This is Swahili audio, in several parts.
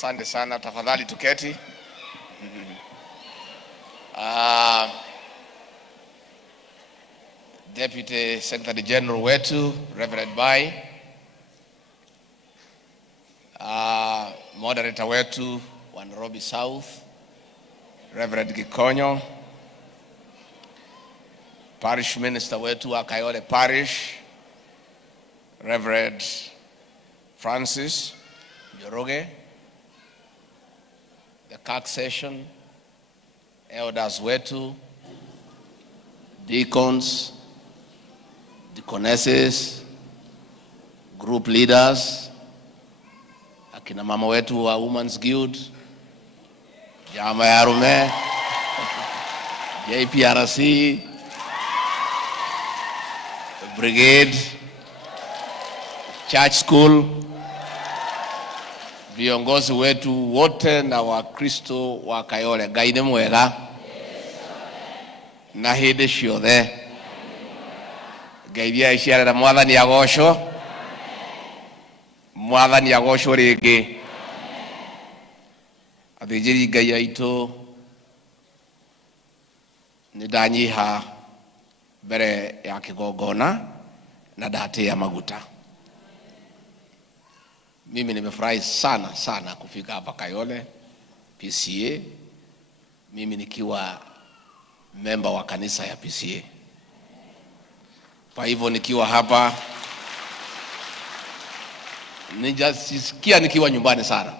Asante sana, tafadhali tuketi. Deputy Secretary General wetu Reverend Bai, moderator wetu wa Nairobi South Reverend Gikonyo, Parish Minister wetu wa Kayole Parish Reverend Francis Njoroge, the CAC session, elders wetu, deacons, deaconesses, group leaders, akina mama wetu wa Women's Guild, Jama ya Rume, JPRC, Brigade, Church School, viongozi wetu wote na Wakristo wa Kayole, Ngai nĩ mwega na hĩndĩ ciothe. Ngai iria iciarĩra Mwathani agocwo, Mwathani agocwo rĩngĩ. Athĩnjĩri Ngai aitũ, nĩ ndanyiha mbere ya kĩgongona na ndatĩa maguta. Mimi nimefurahi sana kufika hapa Kayole PCA, mimi nikiwa member wa kanisa ya PCA. Kwa hivyo nikiwa hapa nijasikia nikiwa nyumbani sana.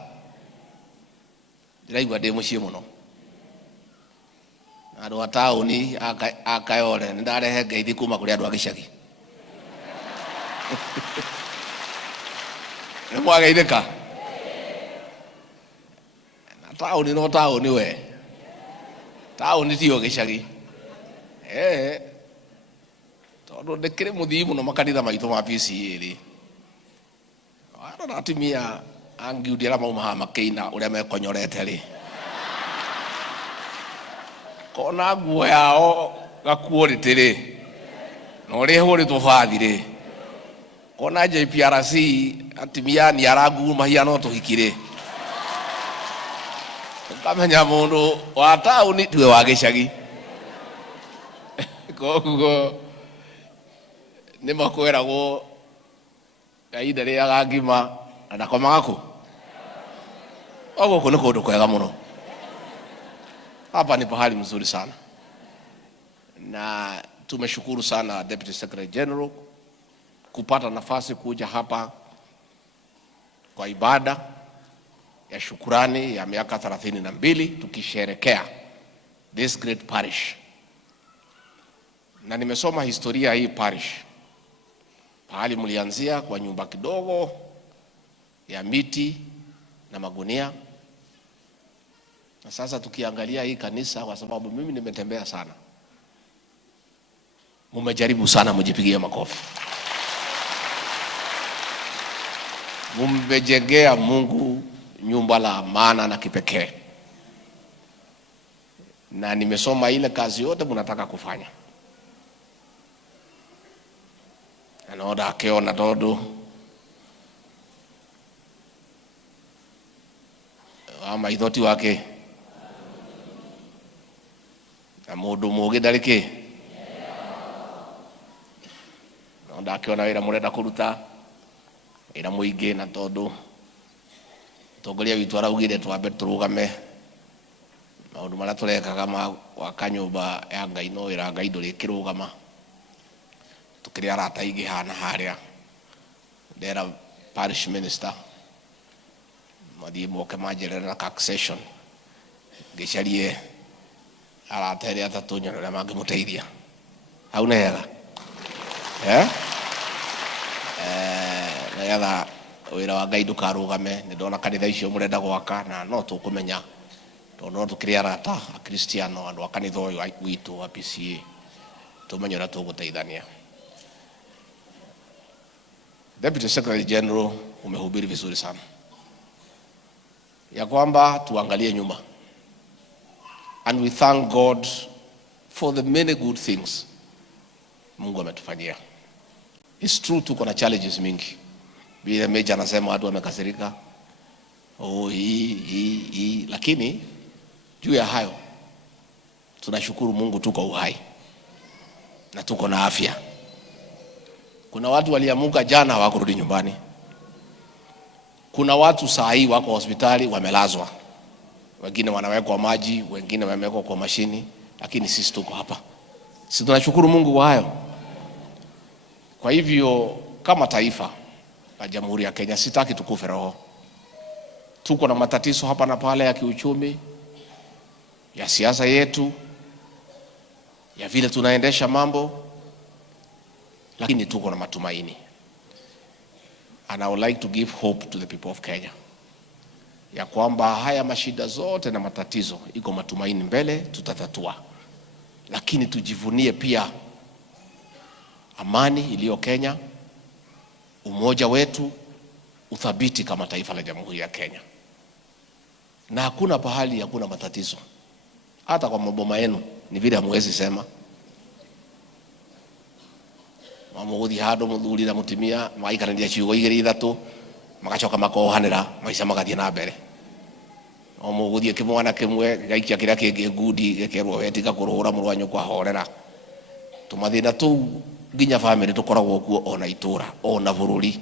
Ndiraigua ndĩ mũciĩ mũno. Andũ a taũni a Kayole nĩndarehe ngeithi kuma kũrĩ andũ a gĩcagi. Nĩ mwageithĩka? Na taũni no taũni we. Taũni tiyo gĩcagi. Tondũ ndĩkĩrĩ mũthii mũno makanitha maitũ ma PCA rĩ. Arona atumia angiundi arĩa mauma haha makĩina ũrĩa mekonyorete rĩ. Kona nguo yao gakuo rĩtĩrĩ. Na ũrĩa hũrĩtwo bathi rĩ. Kona JPRC atumia ni arangu mahiano tũhikire. Ukamenya mũndũ wa taũni tiwe wa gĩcagi. Koguo nĩ makwĩragwo kahinda rĩrĩa ngima na ndakomaga kũ. Gũkũ nĩ kũndũ kwega mũno. Hapa ni pahali mzuri sana. Na tumeshukuru sana Deputy Secretary General kupata nafasi kuja hapa kwa ibada ya shukurani ya miaka 32 tukisherekea this great parish. Na nimesoma historia hii parish. Pahali mlianzia kwa nyumba kidogo ya miti na magunia. Na sasa tukiangalia hii kanisa, kwa sababu mimi nimetembea sana, mumejaribu sana, mjipigie makofi. Mumejengea Mungu nyumba la maana na kipekee. Na nimesoma ile kazi yote mnataka kufanya. Anaona akiona todo ama ithoti wake na mũndũ mũgĩ ndarĩ kĩ. Anaona akiona wĩra mũrenda kũruta wĩra mũingĩ, na tondũ mũtongoria witũ araugire twambe tũrũgame maũndũ marĩa tũrekaga ma gwaka nyũmba ya Ngai, no wĩra Ngai ndũrĩkĩrũgama. Tukĩrĩ arata aingĩ hana harĩa ndera parish minister mathiĩ moke manjerere na CAC session ngĩcarie arata erĩ atatũ nyone ũrĩa mangĩmũteithia. Hau nĩ hega nĩgetha wĩra wa Ngai ndũkarũgame. Nĩ ndona kanitha icio mũrenda gwaka, na no tũkũmenya tondũ no tũkĩrĩ arata a Kristiano, andũ a kanitha ũyũ witũ wa PCA, tũmenye ũrĩa tũgũteithania. Deputy Secretary General, umehubiri vizuri sana ya kwamba tuangalie nyuma, and we thank God for the many good things Mungu ametufanyia. It's true tuko na challenges mingi. Vile Meja anasema watu wamekasirika, hii. Lakini juu ya hayo tunashukuru Mungu tuko uhai na tuko na afya. Kuna watu waliamuka jana hawakurudi nyumbani. Kuna watu saa hii wako hospitali wamelazwa. Wengine wanawekwa maji, wengine wamewekwa kwa mashini, lakini sisi tuko hapa. Sisi tunashukuru Mungu kwa hayo. Kwa hivyo kama taifa la Jamhuri ya Kenya sitaki tukufe roho. Tuko na matatizo hapa na pale ya kiuchumi, ya siasa yetu, ya vile tunaendesha mambo, lakini tuko na matumaini. And I would like to give hope to the people of Kenya, ya kwamba haya mashida zote na matatizo iko matumaini mbele, tutatatua. Lakini tujivunie pia amani iliyo Kenya, umoja wetu, uthabiti kama taifa la Jamhuri ya Kenya. Na hakuna pahali hakuna matatizo. Hata kwa maboma yenu ni vile hamwezi sema. Mamuthi hado muthuri na mutimia maikarania ciugo igiri ithatu magacoka makohanira maica magathie na mbere. Omuguthie kimwana kimwe gaikia kiria kingi ngudi gekerwo wetika kuruhura murwanyu kwa horera. Tumathina tu nginya family tukoragwo kuo ona itura ona bururi.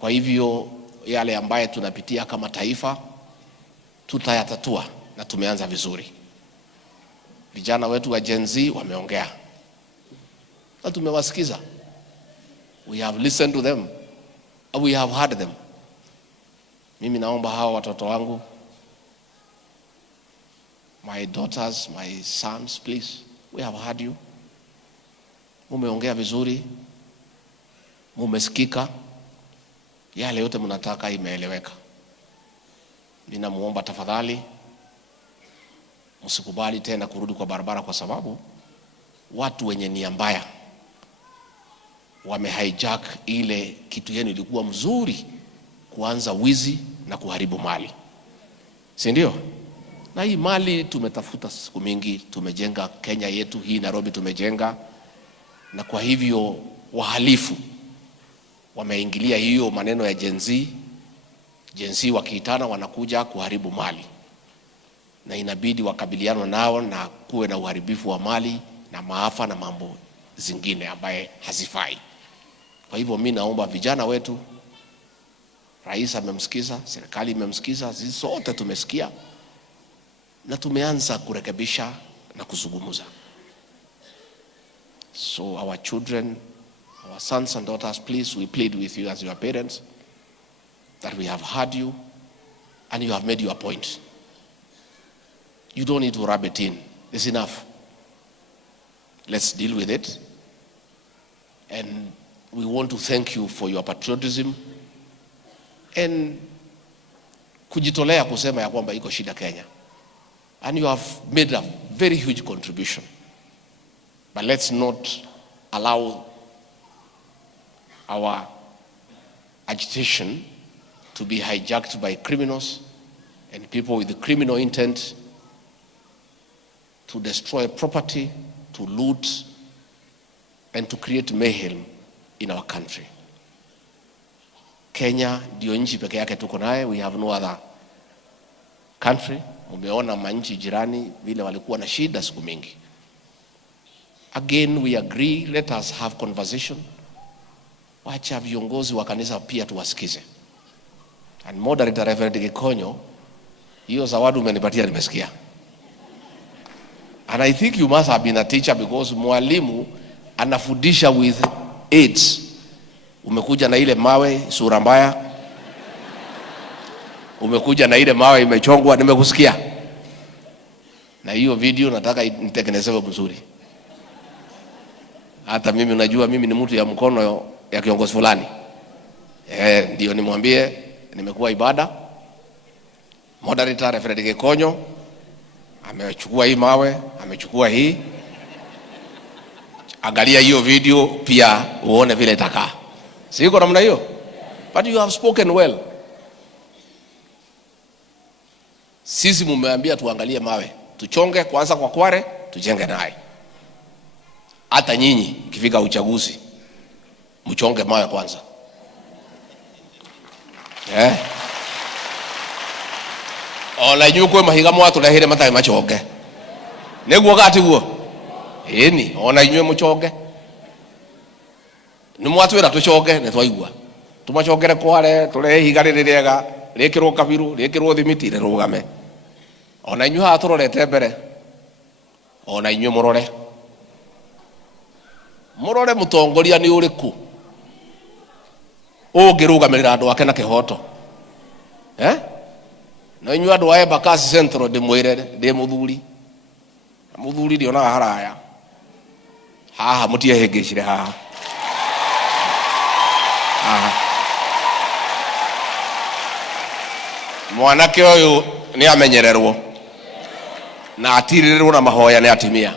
Kwa hivyo yale ambaye tunapitia kama taifa tutayatatua na tumeanza vizuri. Vijana wetu wa Gen Z wameongea na tumewasikiza. We have listened to them. We have heard them. Mimi naomba hawa watoto wangu, my daughters, my sons, please, we have heard you. Mumeongea vizuri, mumesikika, yale yote mnataka imeeleweka. Ninamuomba tafadhali msikubali tena kurudi kwa barabara, kwa sababu watu wenye nia mbaya wamehijack ile kitu yenu ilikuwa mzuri, kuanza wizi na kuharibu mali, si ndio? Na hii mali tumetafuta siku mingi, tumejenga Kenya yetu hii, Nairobi tumejenga, na kwa hivyo wahalifu wameingilia hiyo maneno ya Gen Z wakiitana wanakuja kuharibu mali, na inabidi wakabiliana nao na kuwe na uharibifu wa mali na maafa na mambo zingine ambaye hazifai. Kwa hivyo mimi naomba vijana wetu, rais amemsikiza, serikali imemsikiza, sisi sote tumesikia na tumeanza kurekebisha na kuzungumza. So our children, our sons and daughters, please, we plead with you as your parents that we have heard you and you have made your point. You don't need to rub it in. It's enough. Let's deal with it. And we want to thank you for your patriotism and kujitolea kusema ya kwamba iko shida Kenya. And you have made a very huge contribution. But let's not allow our agitation to be hijacked by criminals and people with criminal intent to destroy property, to loot, and to create mayhem in our country. Kenya ndio nchi pekee yake tuko naye. We have no other country. Umeona manchi jirani vile walikuwa na shida siku mingi. Again, we agree, let us have conversation. Wacha viongozi wa kanisa pia tuwasikize. And moderator Reverend Gikonyo, hiyo zawadi umenipatia nimesikia. And I think you must have been a teacher, because mwalimu anafundisha with AIDS. Umekuja na ile mawe sura mbaya, umekuja na ile mawe imechongwa, nimekusikia. Na hiyo video nataka nitengenezewe mzuri. Hata mimi unajua mimi ni mtu ya mkono ya kiongozi fulani. Ndio nimwambie nimekuwa ibada. Moderator Reverend Gikonyo amechukua hii mawe, amechukua hii. Angalia hiyo video pia uone vile itakaa. Siko namna hiyo? But you have spoken well. Sisi mumeambia tuangalie mawe, tuchonge kwanza kwa Kware, tujenge naye. Hata nyinyi kifika uchaguzi mchonge mawe kwanza. Ona inyu kwe mahiga mwatulehire matai machoge neguo gatiguo ini ona inyu muchoge ni mwatwira tuchoge ne twaigua tumachogere kware tule higa ririega rikirwo kabiru rikirwo thimiti rugame ona inyu ha turorete mbere ona inyu murore mutongoria ni uriku ungirugamirira andu ake na kihoto na inyu andu a Embakasi Central ndimwire ndi muthuri ndionaga haraya haha mutiehingicire haha mwanake uyu ni amenyererwo na atirirwo na mahoya ni atimia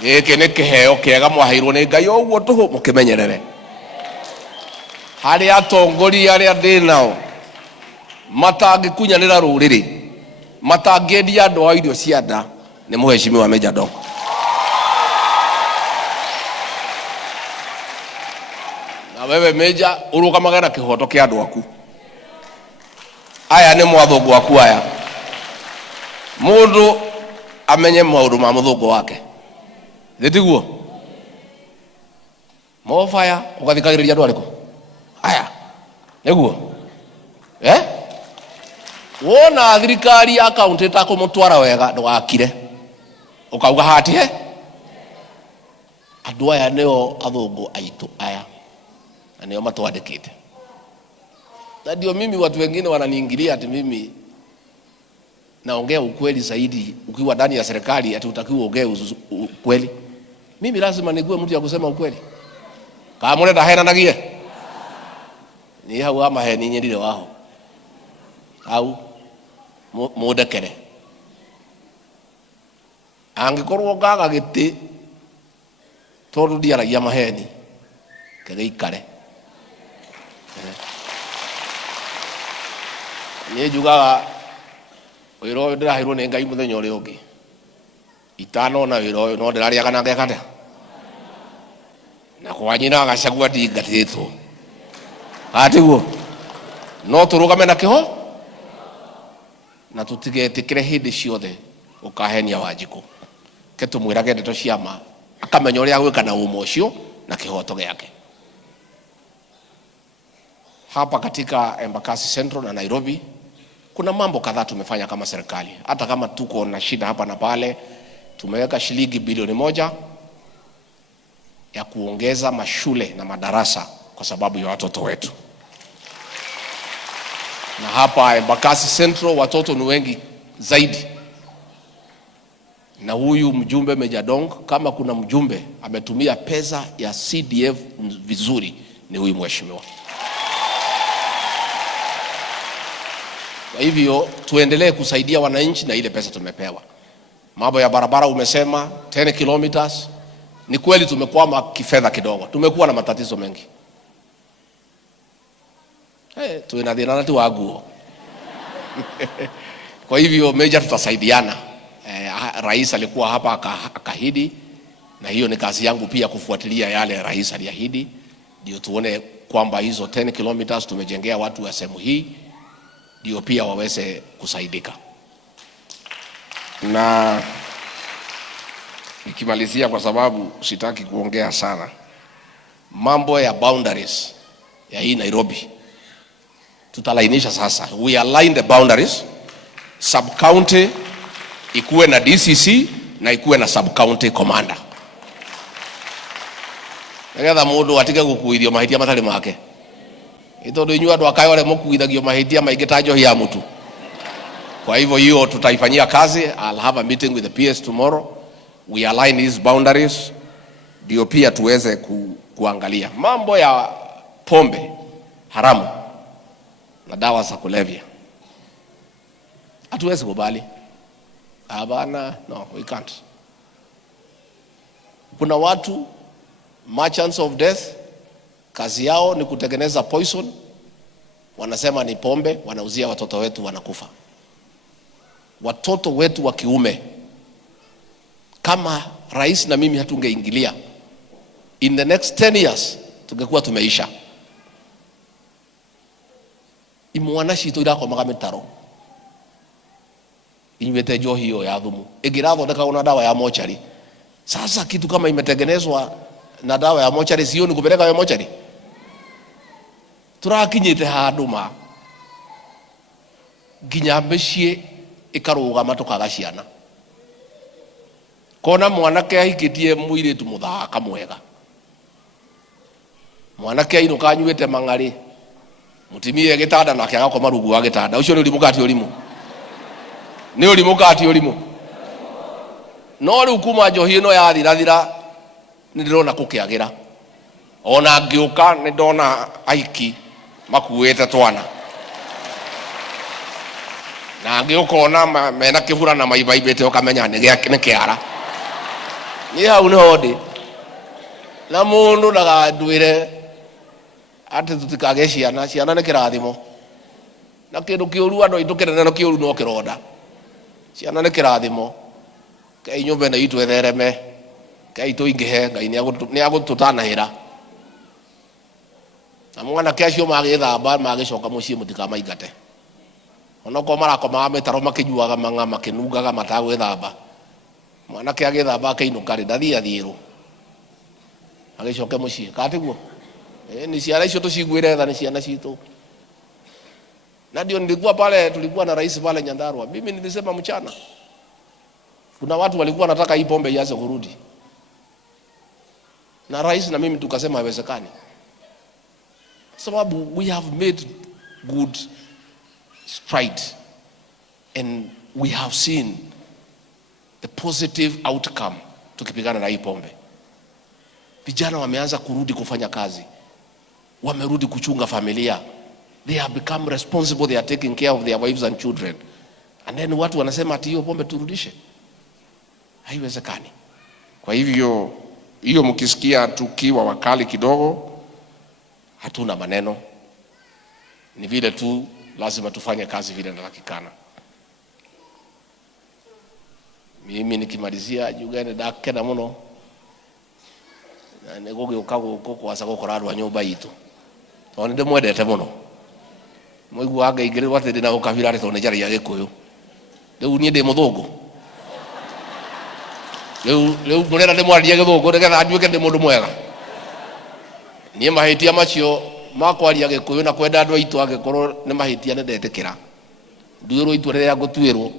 giki ni kiheo kiega mwaheirwo ni Ngai oguo tuhu mukimenyerere hari atongoria aria ndinao matangikunyanira ruriri matangiedia andu a irio cia nda ni Mheshimiwa Meja Dong. Na wewe Meja urugamaga na kihoto kia andu aku aya ni mwathungu aku aya mundu amenye maundu ma muthungu wake thitiguo mofaya ugathikagiriria andu ariku aya niguo wona thirikari ya kaunti ta kumutwara wega ndugakire ukauga hati andu aya nio athungu aitu aya na nio matwandikite na ndio mimi watu wengine wananiingilia ati mimi naongea ukweli zaidi ukiwa ndani ya serikali ati utakiwa ongee ukweli. Mimi lazima nigue mtu ya kusema ukweli kama mure ndahena nagie ni hau ama he ni nyirire waho au mudekere angikorwo ngaga giti tondu ndiaragia maheni kegeikare ni njugaga wira uyu ndirahirwo ni Ngai muthenya uria ungi itanona wira uyu no ndirariaga na ngekate na kwanyina agacagua ndingatitwo atiguo no turugame na kiho na tutigetikire hindi ciothe ukahenia Wanjiku ketumwirage ndeto ciama akamenya uria gwika na umo ucio na kihoto giake. Hapa katika Embakasi Central na Nairobi kuna mambo kadhaa tumefanya kama serikali, hata kama tuko na shida hapa na pale. Tumeweka shilingi bilioni 1 ya kuongeza mashule na madarasa kwa sababu ya watoto wetu. Na hapa Embakasi Central watoto ni wengi zaidi. Na huyu mjumbe Meja Dong, kama kuna mjumbe ametumia pesa ya CDF vizuri ni huyu mheshimiwa. Kwa hivyo tuendelee kusaidia wananchi na ile pesa tumepewa. Mambo ya barabara umesema 10 kilometers. Ni kweli tumekwama kifedha kidogo. Tumekuwa na matatizo mengi. Tuena thina na tuaguo. Kwa hivyo Meja tutasaidiana. Rais alikuwa hapa akahidi na hiyo ni kazi yangu pia kufuatilia yale rais aliahidi ndio tuone kwamba hizo 10 kilometers tumejengea watu wa sehemu hii ndio pia waweze kusaidika. Na nikimalizia kwa sababu sitaki kuongea sana, mambo ya boundaries ya hii Nairobi tutalainisha sasa. We align the boundaries, sub county ikuwe na DCC na ikuwe na sub county commander. Ngetha mundu atige gukuithio mahitia matari make. Itondo inyu andu akayo le mukuithagio mahitia maingi ta njohi ya mutu. Kwa hivyo hiyo tutaifanyia kazi. I'll have a meeting with the PS tomorrow. We align these boundaries ndio pia tuweze kuangalia mambo ya pombe haramu na dawa za kulevya. Hatuwezi kubali. Hapana, no, we can't. Kuna watu merchants of death, kazi yao ni kutengeneza poison, wanasema ni pombe, wanauzia watoto wetu wanakufa. Watoto wetu wa kiume, kama rais na mimi hatungeingilia, in the next 10 years tungekuwa tumeisha. Imwana shito irako magametaro inyuite njohi hiyo ya thumu ingirathondeka na dawa ya mochari. Sasa kitu kama imetengenezwa na dawa ya mochari, sio ni kupeleka ya mochari? Turakinyite handu ma nginya mĩciĩ ikarugama tukaga ciana. Kona mwanake ahikitie muiritu muthaka mwega, mwanake ainuka anyuite mang'ari, mutimie gitanda nake agakoma rungu wa gitanda. Ucio ni urimu kati urimu? Ni urimu kati urimu? No riu kuma njohi ino yathirathira ni ndirona kukiagira. Ona ngiuka ni ndona aiki makuite twana, na ngiuka ona mena kibura na maibaibite ukamenya ni kiara. Ni hau niho ndi, na mundu ndagandwire ati tutikage ciana. Ciana ni kirathimo, na kindu kiuru andu aitu kinene no kiuru no kironda. Ciana ni kirathimo, Ngai nyumba ino itu ethereme, Ngai tuingihe, Ngai ni agututanahira. Na mwanake acio magithamba magicoka mucii mutikamaingate. Onako marakoma mitaro makinyuaga mang'a makinungaga matagwithamba. Mwanake agithamba akainuka ri ndathia thiru agicoke mucii katiguo. Ni ciana icio tuciguire tha ni ciana citu. Na ndio nilikuwa pale, tulikuwa na rais pale Nyandarua. Mimi nilisema mchana kuna watu walikuwa wanataka hii pombe ianze kurudi, na rais na mimi tukasema haiwezekani, sababu we have made good stride and we have seen the positive outcome tukipigana na hii pombe. Vijana wameanza kurudi kufanya kazi, wamerudi kuchunga familia. They have become responsible, they are taking care of their wives and children. And then watu wanasema ati hiyo pombe turudishe. Haiwezekani. Kwa hivyo hiyo mkisikia tukiwa wakali kidogo, hatuna maneno, ni vile tu lazima tufanye kazi vile inatakikana. Mimi nikimalizia jugane ndakena muno na nigugiuka guku kwasa gukora andu a nyumba itu, tondũ ndimwendete muno. Muigua ngaingĩrĩrwo atĩ ndĩ na ũkabira tondũ nĩ njaragia Gĩkũyũ. Rĩu niĩ ndĩ mũthũngũ, rĩu mũrenda ndĩmwarĩrie Gĩthũngũ nĩgetha nduĩke ndĩ mũndũ mwega? Niĩ mahĩtia macio ma kwaria Gĩkũyũ na kwenda andũ aitũ angĩkorwo nĩ mahĩtia nĩndetĩkĩra. Nduĩrwo itua rĩrĩa ngũtuĩrwo.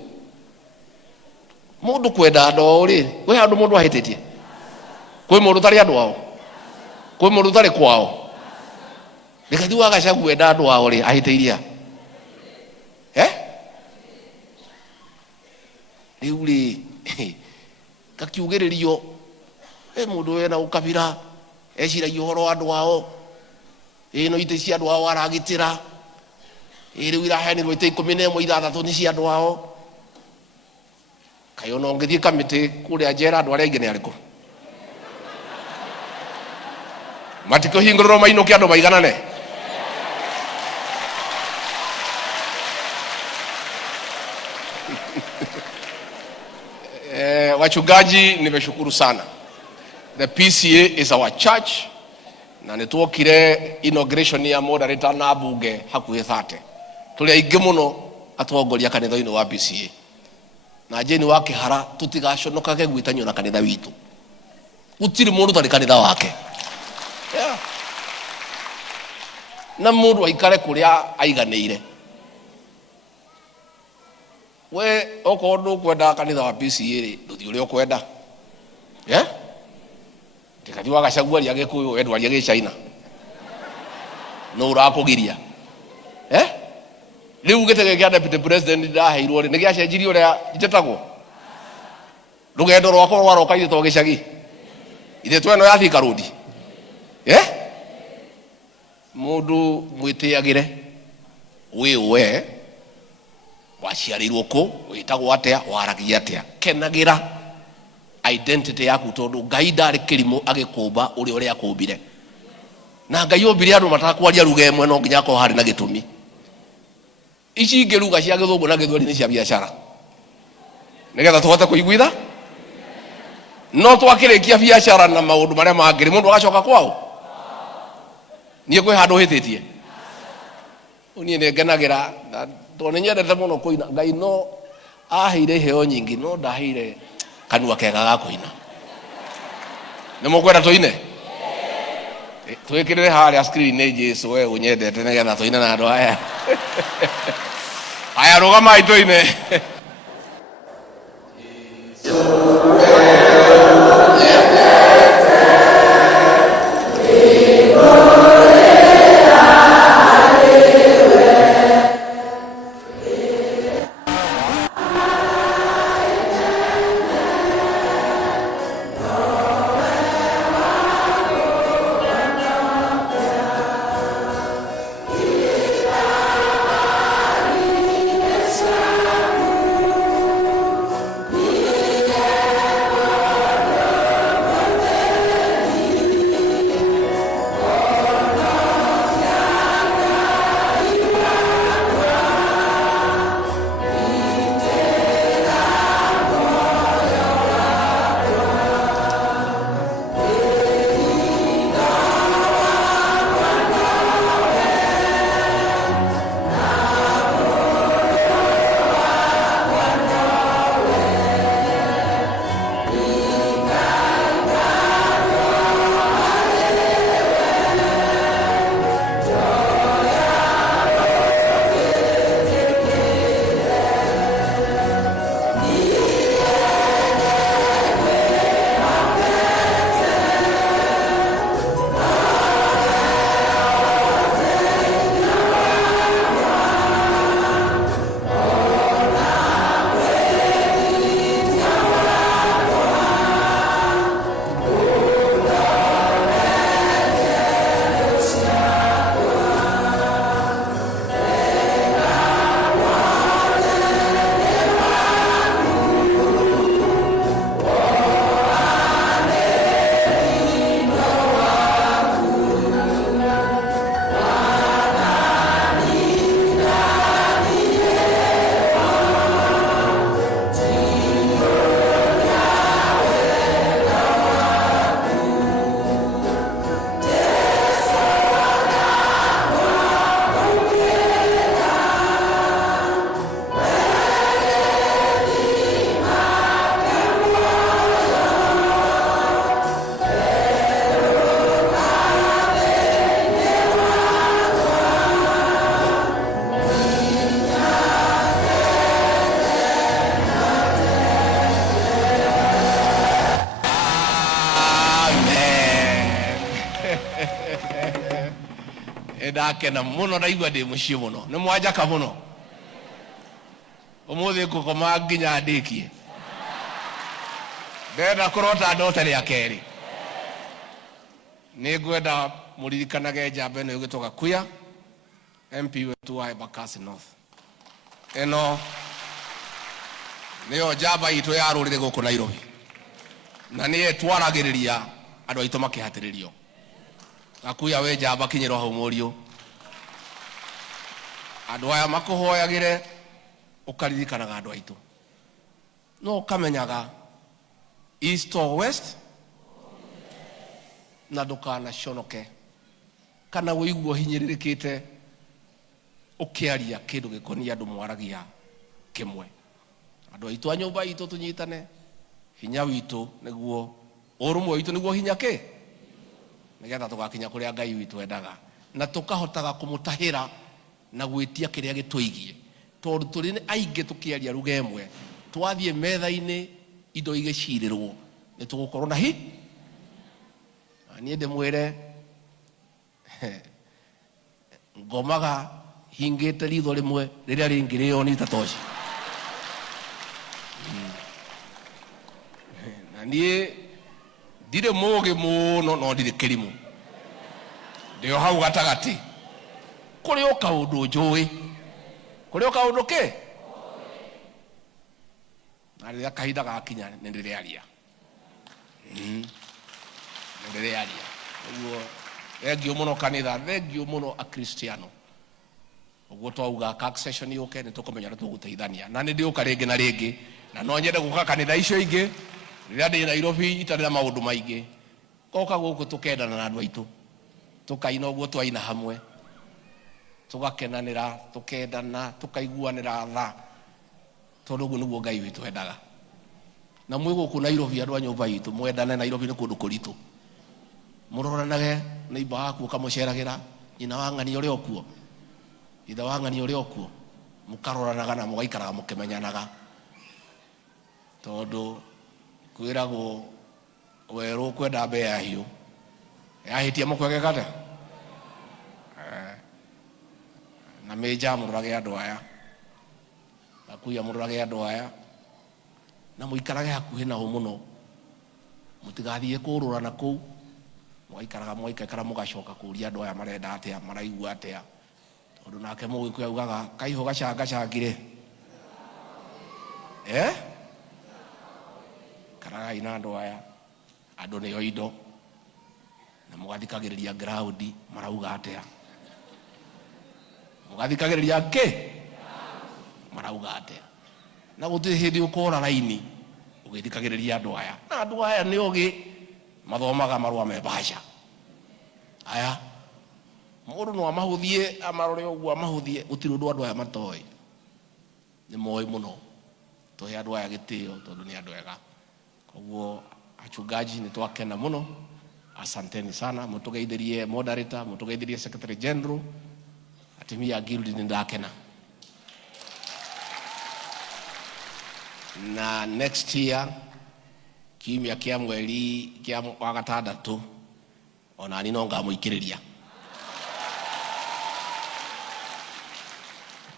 Mũndũ kwenda andũ rĩ, we andũ mũndũ ahĩtĩtie? Kwĩ mũndũ tarĩ andũ ao? Kwĩ mũndũ tarĩ kwao? Rĩkathi wa Gachagua kwenda andũ ao rĩ ahĩtĩirie? Rĩu rĩ gakiugĩrĩrio mũndũ wena ũkabira eciragia ũhoro wa andũ ao, no itĩ cia andũ ao aragitĩra, rĩu iraheanirwo itĩ 11 nĩ cia andũ ao. Kaĩ ona ũngĩthiĩ kamĩtĩ kũrĩa njera andũ arĩa aingĩ nĩ arĩkũ? Matikũhingũrĩrwo mainũke andũ maiganane? Wachungaji nimeshukuru sana. The PCA is our church, na nituokire inauguration ya moderator na bunge hakuhĩ 30. Tuli aingĩ mũno atongoria kanitha-inĩ wa PCA. Na jeni wa Kĩhara tutigaconokage gwitanio na kanitha witũ. Gũtirĩ mũndũ tarĩ kanitha wake. Na mũndũ aikare kũrĩa aiganĩire. We okorwo ndũkwenda kanitha wa PCA rĩ, ndũthiĩ ũrĩa ũkwenda. Ndĩkathi wa Gachagua aria Gĩkũyũ we ndwaria Gĩchina. No ũrakũgiria. Rĩu gĩtege kĩa deputy president ndaheirwo rĩ nĩ gĩacenjirie ũrĩa itetagwo. Rũgendo rwakwa rwaroka ithetwo gĩcagi. Ithetwo ĩno ya Thika Road. Mũndũ mwĩtĩagĩre we waciarĩirwo kũ, wĩtagwo atĩa, waragia atĩa. Kenagĩra identity yaku tondũ Ngai ndarĩ kĩrimũ agĩkũmba ũrĩa akũmbire. Na Ngai ombire andũ matakwaria lugha ĩmwe, no nginya akorwo harĩ na gĩtũmi. Ici ingĩ lugha cia Gĩthũngũ na Gĩthweri nĩ cia biacara, nĩgetha tũhote kũiguitha. No twakĩrĩkia biacara na maũndũ marĩa mangĩ mũndũ agacoka kwao. Niĩ kwĩ handũ hĩtĩtie. Niĩ nĩ ngenagĩra tondũ nĩ nyendete mũno kũina. Ngai no ahire heo nyingi no ndahire kanua kega ga kuina nä må kwenda tå ine twä kä rä re harä screen nä Jesu we å nyendete nä getha tå ine na andå aya aya rå gamai tå ine ndakena muno ndaigua ndä må ciä må no nä mwanjaka må no å må thä ngå koma nginya ndä kie ndenda kå rota ndote rä a kerä nä ngwenda må ririkanage njamba ä no ä gä two Gakuya MP wetu wa Embakasi North ä no nä yo njamba itå ya rå rä rä gå kå Nairobi na nä etwaragä rä ria andå aitå makä hatä rä rio Gakuya we njamba kinyä ro hau må riå andå aya makå hoyagä re å karirikanaga andå aitå no å kamenyaga east or west na ndå kanaconoke kana wå iguo hinyä rä rä kä te å kä aria kä ndå gä konia andå mwaragia kä mwe andå aitå a nyå mba itå tå nyitane hinya witå nä guo å rå mwe witå nä guo hinya kä nä getha tå gakinya kå rä a Ngai witå endaga na tå kahotaga kå må tahä ra na gwä tia kä rä a gä tå igie tondå tå rä aingä tå kä aria ruga ĩmwe twathiä metha-inä indo igä cirä rwo nä tå gå korwo na hi niä ndä mwä re ngomaga hingä te ritho rä mwe rä rä a rä ngä rä o nä tatoci na niä ndirä må gä må no no ndirä kä rimå ndä o hau gatagatä kå rä o kaå ndå njå ä kå rä o kaå ndå kä na rä rä a kahinda gakinya nä ndä rä aria nä ndä rä aria guo thengio må no kanitha thengio må no akristiano uguo twauga accession yuke nä tå kå menya nä tå gå teithania na nä ndä å ka rä ngä na rä ngä na no nyende gå ka kanitha icio ingä rä rä a ndä Nairobi itarä na maå ndå maingä goka gå kå tå kendana na andå aitå tå kaina å guo twaina hamwe tå gakenanä ra tå kendana tå kaiguanä ra tha tondu guo niguo Ngai witu endaga na mwigo ku Nairobi andu a nyumba itu mwendane. Nairobi ni kundu kuritu muroranage neighbor waku ukamuceragira nyina wa ng'ani uri okuo ithe wa ng'ani uri okuo mukaroranaga na mugaikaraga mukimenyanaga tondu kwiragwo weru kwenda mbe ya hiu yahitia mukwege kate na meja murorage andu aya akuya murorage andu aya na muikarage hakuhi nao muno mutigathie kururana kuu mwaikaraga mugacoka kuria andu aya marenda atia maraigua atia tondu nake mugikuyu augaga kaiho gacangacangire karagai na andu aya andu nio indo na mugathikagiriria ground marauga atia mugathikagiriria marauga atia na gutiri hindi ukora raini ugithikagiriria andu aya na andu aya ni ogi mathomaga marua mebasha aya mundu no amahuthie amarore uguo amahuthie gutiri undu andu aya matoi ni moi muno tuhe andu aya gitio tondu ni andu ega koguo achungaji ni twakena muno. Asanteni sana, mutugeithirie moderator, mutugeithirie secretary general, atimia guild ni ndakena. Na next year kiumia kia mweri kia wa gatandatu ona ni no ngamuikiriria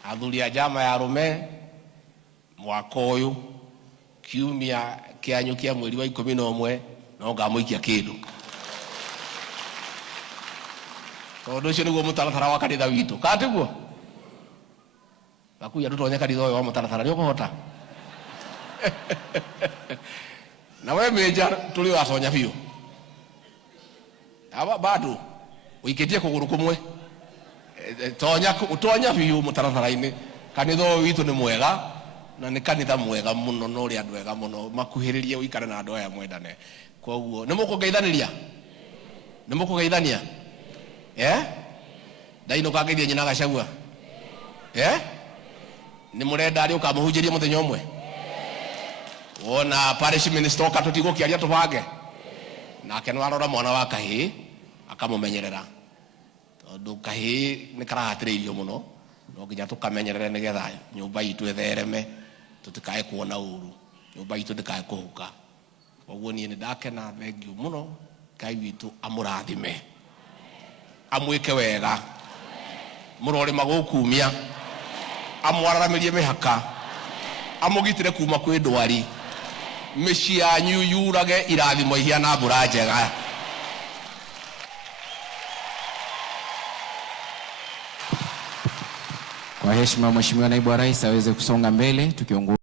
athuri a jama ya rume mwaka uyu kiumia kianyu kia mweri wa 11 no ngamuikia kindu tondu ucio niguo mutaratara wa kanitha witu katiguo gakuya ndutonya kanitha uyu wa mutaratara ni ukuhota na we meja tuli waconya biu aba bado uiketie kuguru kumwe tonya biu mutaratara-ini kanitha uyu witu ni mwega na ni kanitha mwega muno no ri andu ega muno makuhiririe uikare na andu aya mwendane koguo ni mukugeithaniria ndaino kageithia nyina Gachagua ni murenda ari ukamuhunjiria muthenya umwe wona parish minister okatutigwo kiaria tubange nake no arora mwana wa kahi akamumenyerera tondu kahi ni karahatiriirio muno no nginya tukamenyerere nigetha nyumba itu ethereme tutikae kuona uru nyumba itu ndikae kuhuka koguo ni ndakena thengiu muno Ngai witu amurathime amwike wega murore magukumia amwararamirie mihaka amugitire kuma kwi ndwari micii yanyu yurage irathimo ihiana mbura njega. Kwa heshima Mheshimiwa Naibu wa Rais aweze kusonga mbele tukiongoza